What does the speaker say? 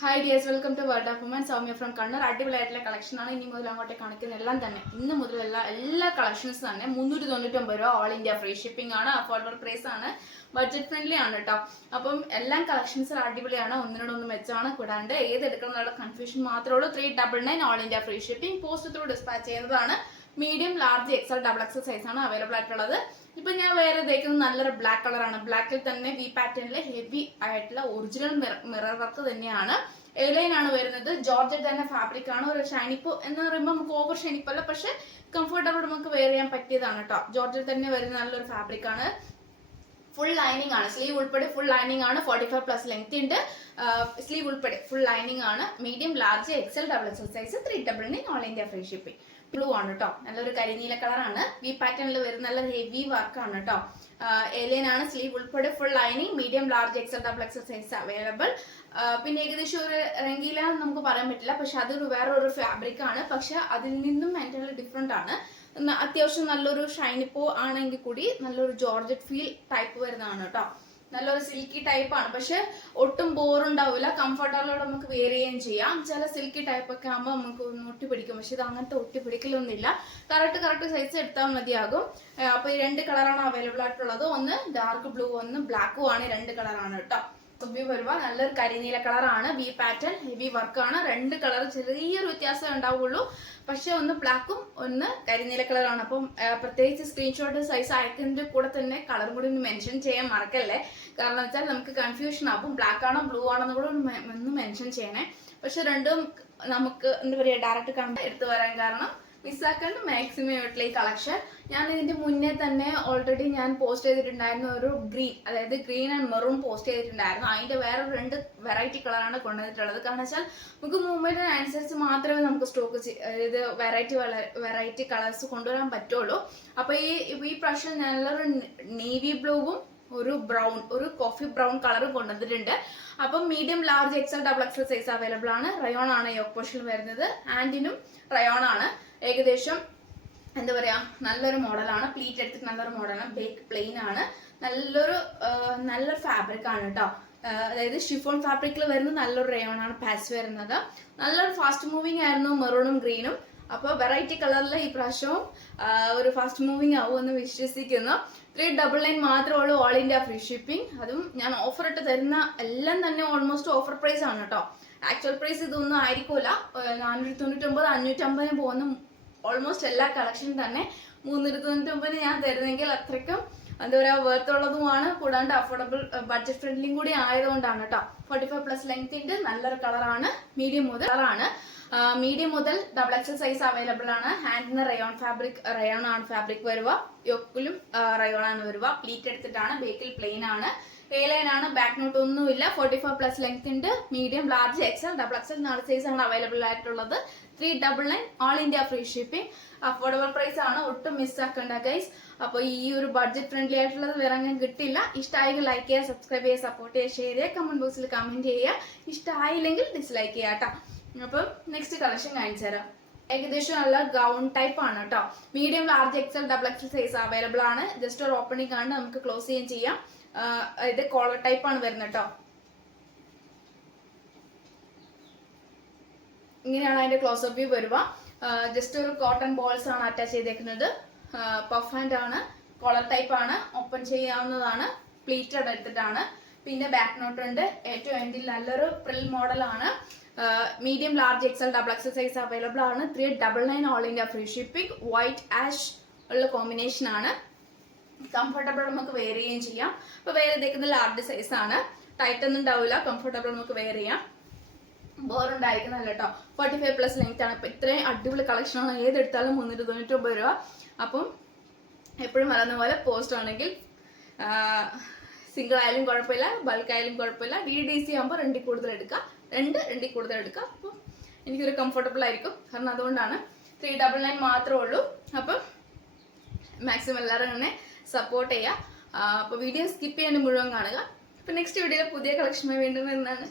Hi dears, welcome to world of women. Soumya from Kannur. അടിപൊളിയായിട്ടുള്ള കളക്ഷനാണ് ഇനി മുതൽ അങ്ങോട്ടേ കാണിക്കുന്ന എല്ലാം തന്നെ. ഇന്ന് മുതൽ എല്ലാ കളക്ഷൻസ് തന്നെ 399 രൂപ. ഓൾ ഇന്ത്യ ഫ്രീ ഷിപ്പിംഗ് ആണ്. അഫോർഡബിൾ പ്രൈസ് ആണ്. ബഡ്ജറ്റ് ഫ്രണ്ട്ലി ആണ് കേട്ടോ. അപ്പം എല്ലാം കളക്ഷൻസ് അടിപൊളിയാണ്. ഒന്നിനോടൊന്ന് മെച്ചമാണ്. കൂടാണ്ട് ഏത് എടുക്കണം എന്നുള്ള കൺഫ്യൂഷൻ മാത്രമേ ഉള്ളൂ. 399 all India free shipping. Post through dispatch ചെയ്യുന്നതാണ്. Medium, large, XL, double XL size ആണ് അവൈലബിൾ ആയിട്ടുള്ളത്. ഇപ്പൊ ഞാൻ വേറെ തേക്കുന്നത് നല്ലൊരു ബ്ലാക്ക് കളറാണ്. ബ്ലാക്കിൽ തന്നെ വി പാറ്റേണിലെ ഹെവി ആയിട്ടുള്ള ഒറിജിനൽ മിറർ വർക്ക് തന്നെയാണ്. എയർലൈൻ ആണ് വരുന്നത്. ജോർജറ്റ് തന്നെ ഫാബ്രിക് ആണ്. ഒരു ഷൈനിപ്പ് എന്ന് പറയുമ്പോൾ നമുക്ക് ഓവർ ഷൈനിപ്പ് അല്ല, പക്ഷെ കംഫർട്ടബിൾ നമുക്ക് വെയർ ചെയ്യാൻ പറ്റിയതാണ് കേട്ടോ. ജോർജറ്റ് തന്നെ വരുന്ന നല്ലൊരു ഫാബ്രിക് ആണ്. ഫുൾ ലൈനിങ് ആണ്. സ്ലീവ് ഉൾപ്പെടെ ഫുൾ ലൈനിങ് ആണ്. 45+ ലെങ്ത് ഉണ്ട്. സ്ലീവ് ഉൾപ്പെടെ ഫുൾ ലൈനിങ് ആണ്. Medium, large, XL, double XL size 399 all India free shipping. Blue ആണ് കേട്ടോ. നല്ലൊരു കരിനീല കളറാണ്. വി പാറ്റേണിൽ വരുന്ന നല്ല ഹെവി വർക്ക് ആണ് കേട്ടോ. എലിയൻ ആണ്. സ്ലീവ് ഉൾപ്പെടെ full lining. Medium, large, XL, double XL size available. പിന്നെ ഏകദേശം ഒരു രംഗീല നമുക്ക് പറയാൻ പറ്റില്ല, പക്ഷെ അതൊരു വേറൊരു ഫാബ്രിക് ആണ്. പക്ഷെ അതിൽ നിന്നും എൻറ്റയർലി ഡിഫറെന്റ് ആണ്. അത്യാവശ്യം നല്ലൊരു ഷൈനിപ്പോ ആണെങ്കിൽ കൂടി നല്ലൊരു ജോർജറ്റ് ഫീൽ ടൈപ്പ് വരുന്നതാണ് കേട്ടോ. നല്ലൊരു സിൽക്കി ടൈപ്പ് ആണ്. പക്ഷെ ഒട്ടും ബോറുണ്ടാവില്ല. കംഫർട്ടബിളോടെ നമുക്ക് വെയർ ചെയ്യുകയും ചെയ്യാം. ചില സിൽക്കി ടൈപ്പ് ഒക്കെ ആകുമ്പോൾ നമുക്ക് ഒന്ന് ഒട്ടിപ്പിടിക്കും. പക്ഷെ ഇത് അങ്ങനത്തെ ഒട്ടിപ്പിടിക്കലൊന്നുമില്ല. കറക്റ്റ് സൈസ് എടുത്താൽ മതിയാകും. അപ്പൊ ഈ 2 കളറാണ് അവൈലബിൾ ആയിട്ടുള്ളത്. ഒന്ന് ഡാർക്ക് ബ്ലൂ, ഒന്ന് ബ്ലാക്കും ആണ്. 2 കളറാണ് കേട്ടോ. വ്യൂ വരുമ്പോ നല്ലൊരു കരിനീല കളറാണ്. വി പാറ്റേൺ ഹെവി വർക്കാണ്. 2 കളർ ചെറിയൊരു വ്യത്യാസം ഉണ്ടാവുള്ളൂ. പക്ഷെ ഒന്ന് ബ്ലാക്കും ഒന്ന് കരിനീല കളറാണ്. അപ്പം പ്രത്യേകിച്ച് സ്ക്രീൻഷോട്ട് സൈസ് അയക്കുന്നതിന്റെ കൂടെ തന്നെ കളറും കൂടി ഒന്ന് മെൻഷൻ ചെയ്യാൻ മറക്കല്ലേ. കാരണം വെച്ചാൽ നമുക്ക് കൺഫ്യൂഷൻ ആവും. ബ്ലാക്ക് ആണോ ബ്ലൂ ആണോ എന്ന് കൂടെ ഒന്ന് മെൻഷൻ ചെയ്യണേ. പക്ഷെ രണ്ടും നമുക്ക് എന്താ പറയുക, ഡയറക്റ്റ് കണ്ട് എടുത്തു വരാൻ കാരണം മിസ്സാക്കാണ്ട് മാക്സിമം ആയിട്ടുള്ള ഈ കളക്ഷൻ. ഞാൻ ഇതിന്റെ മുന്നേ തന്നെ ഓൾറെഡി ഞാൻ പോസ്റ്റ് ചെയ്തിട്ടുണ്ടായിരുന്നു ഒരു ഗ്രീൻ, അതായത് ഗ്രീൻ ആൻഡ് മെറൂൺ പോസ്റ്റ് ചെയ്തിട്ടുണ്ടായിരുന്നു. അതിന്റെ വേറെ 2 വെറൈറ്റി കളറാണ് കൊണ്ടുവന്നിട്ടുള്ളത്. കാരണം വെച്ചാൽ നമുക്ക് മൂവ്മെന്റിനനുസരിച്ച് മാത്രമേ നമുക്ക് സ്റ്റോക്ക് ഇത് വെറൈറ്റി കളേഴ്സ് കൊണ്ടുവരാൻ പറ്റുള്ളൂ. അപ്പൊ ഈ പ്രാവശ്യം നല്ലൊരു നേവി ബ്ലൂവും ഒരു ബ്രൗൺ, ഒരു കോഫി ബ്രൗൺ കളറും കൊണ്ടുവന്നിട്ടുണ്ട്. അപ്പം medium, large, XL, double XL size available ആണ്. റയോൺ ആണ് യോക്ക് പോർഷൻ വരുന്നത്. ഹാൻഡിനും റയോൺ ആണ്. ഏകദേശം എന്താ പറയാ, നല്ലൊരു മോഡലാണ്. പ്ലീറ്റ് എടുത്തിട്ട് നല്ലൊരു മോഡലാണ്. ബേക്ക് പ്ലെയിൻ ആണ്. നല്ലൊരു ഫാബ്രിക് ആണ് കേട്ടോ. അതായത് ഷിഫോൺ ഫാബ്രിക്കിൽ വരുന്ന നല്ലൊരു റയോൺ ആണ് പാച്ച് വരുന്നത്. നല്ലൊരു ഫാസ്റ്റ് മൂവിങ് ആയിരുന്നു മെറൂണും ഗ്രീനും. അപ്പോൾ വെറൈറ്റി കളറിൽ ഈ പ്രാവശ്യവും ഒരു ഫാസ്റ്റ് മൂവിങ് ആവുമെന്ന് വിശ്വസിക്കുന്നു. 399 മാത്രമേ ഉള്ളൂ ഓൾ ഇന്ത്യ ഫ്രീ ഷിപ്പിംഗ്. അതും ഞാൻ ഓഫർ ഇട്ട് തരുന്ന എല്ലാം തന്നെ ഓൾമോസ്റ്റ് ഓഫർ പ്രൈസ് ആണ് കേട്ടോ. ആക്ച്വൽ പ്രൈസ് ഇതൊന്നും ആയിരിക്കൂല. 499, 550 പോകുന്ന ഓൾമോസ്റ്റ് എല്ലാ കളക്ഷനും തന്നെ 399 ഞാൻ തരുന്നെങ്കിൽ അത്രയ്ക്കും എന്താ പറയുക വേർത്തുള്ളതുമാണ്. കൂടാണ്ട് അഫോർഡബിൾ ബഡ്ജറ്റ് ഫ്രണ്ട്ലിയും കൂടി ആയതുകൊണ്ടാണ് കേട്ടോ. 45+ ലെങ്ത് ഉണ്ട്. നല്ലൊരു കളറാണ്. മീഡിയം മുതൽ ഡബിൾ എക്സൽ സൈസ് അവൈലബിൾ ആണ്. ഹാൻഡിന് റയോൺ ആണ് ഫാബ്രിക് വരുക. യൊക്കിലും റയോൺ ആണ് വരുക. പ്ലീറ്റ് എടുത്തിട്ടാണ്. ബേക്കിൽ പ്ലെയിൻ ആണ്. എയർലൈൻ ആണ്. ബാക്ക് നോട്ട് ഒന്നുമില്ല. 44+ ലെങ്ത് ഉണ്ട്. Medium, large, XL, double XL 4 size ആണ് അവൈലബിൾ ആയിട്ടുള്ളത്. 399 all India free shipping. Affordable price ആണ്. ഒട്ടും മിസ്സാക്കണ്ട ഗൈസ്. അപ്പൊ ഈ ഒരു ബഡ്ജറ്റ് ഫ്രണ്ട്ലി ആയിട്ടുള്ളത് വേറെ അങ്ങനെ കിട്ടില്ല. ഇഷ്ടമായെങ്കിൽ ലൈക്ക് ചെയ്യുക, സബ്സ്ക്രൈബ് ചെയ്യുക, സപ്പോർട്ട് ചെയ്യുക, ഷെയർ ചെയ്യുക, കമന്റ് ബോക്സിൽ കമന്റ് ചെയ്യുക. ഇഷ്ടമായില്ലെങ്കിൽ ഡിസ്ലൈക്ക് ചെയ്യുക കേട്ടോ. അപ്പം നെക്സ്റ്റ് കളക്ഷൻ കാണിച്ചു തരാം. ഏകദേശം നല്ല ഗൗൺ ടൈപ്പ് ആണ് കേട്ടോ. Medium, large, XL, double XL size available ആണ്. ജസ്റ്റ് ഒരു ഓപ്പണിംഗ് ആണ്. നമുക്ക് ക്ലോസ് ചെയ്യാം. ഇത് കോളർ ടൈപ്പ് ആണ് വരുന്നത് കേട്ടോ. ഇങ്ങനെയാണ് അതിന്റെ ക്ലോസ് വ്യൂ വരുക. ജസ്റ്റ് ഒരു കോട്ടൺ ബോൾസ് ആണ് അറ്റാച്ച് ചെയ്തേക്കുന്നത്. പഫ് ഹാൻഡ് ആണ്. കോളർ ടൈപ്പ് ആണ്. ഓപ്പൺ ചെയ്യാവുന്നതാണ്. പ്ലീറ്റഡ് എടുത്തിട്ടാണ്. പിന്നെ ബാക്ക് നോട്ട് ഉണ്ട്. ഏറ്റവും എൻഡിൽ നല്ലൊരു പ്രിൽ മോഡൽ ആണ്. Medium, large, XL, double XL size available ആണ്. 399 all India free shipping. White ash ഉള്ള കോമ്പിനേഷൻ ആണ്. കംഫർട്ടബിൾ നമുക്ക് വെയർ ചെയ്യുകയും ചെയ്യാം. അപ്പൊ വെയർ ചെയ്തേക്കുന്നത് ലാർജ് സൈസ് ആണ്. ടൈറ്റ് ഒന്നും ഉണ്ടാവില്ല. കംഫർട്ടബിൾ നമുക്ക് വെയർ ചെയ്യാം. ബോറുണ്ടായിരിക്കുന്നല്ല കേട്ടോ. 45+ ലെങ്ത് ആണ്. അപ്പൊ ഇത്രയും അടിപൊളി കളക്ഷൻ ആണ്. ഏതെടുത്താലും 399 രൂപ. അപ്പം എപ്പോഴും പറയുന്ന പോലെ പോസ്റ്റ് ആണെങ്കിൽ സിംഗിൾ ആയാലും കുഴപ്പമില്ല, ബൾക്ക് ആയാലും കുഴപ്പമില്ല. DDC ആകുമ്പോൾ രണ്ടിൽ കൂടുതൽ എടുക്കാം. അപ്പം എനിക്കൊരു കംഫർട്ടബിൾ ആയിരിക്കും. കാരണം അതുകൊണ്ടാണ്. 399 മാത്രമേ ഉള്ളൂ. അപ്പം മാക്സിമം എല്ലാവരും തന്നെ സപ്പോർട്ട് ചെയ്യുക. അപ്പോൾ വീഡിയോ സ്കിപ്പ് ചെയ്യാണ്ട് മുഴുവൻ കാണുക. അപ്പോൾ നെക്സ്റ്റ് വീഡിയോയിൽ പുതിയ കളക്ഷനുമായി വീണ്ടും വരുന്നതാണ്.